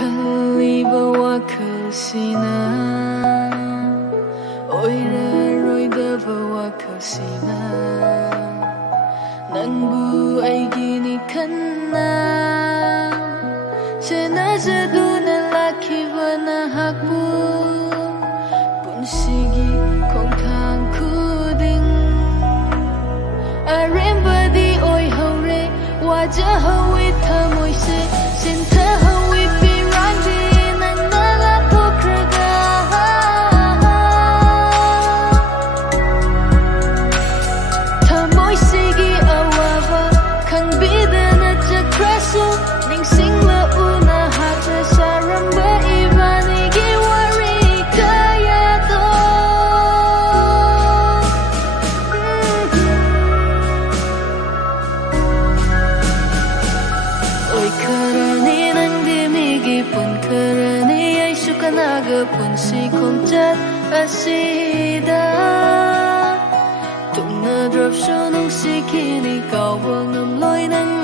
Khalliba wakhll sina oiraroidaba wakhll sina nangbu aigini khanna senazaduna lakhiba nahakbu punsigi khongthang khuding arembadi oihore wajahawi thamoise sinthahawi pirandi nangala thokraga thamoisigi awaba khangbidana chakrasu ningsingla una hata saramba ibanigi wari kaya to oy karani nangdimigi pun karani ay sukanaga punsi khomchat asida tungna drop sunung sikini kauba ngamloy nang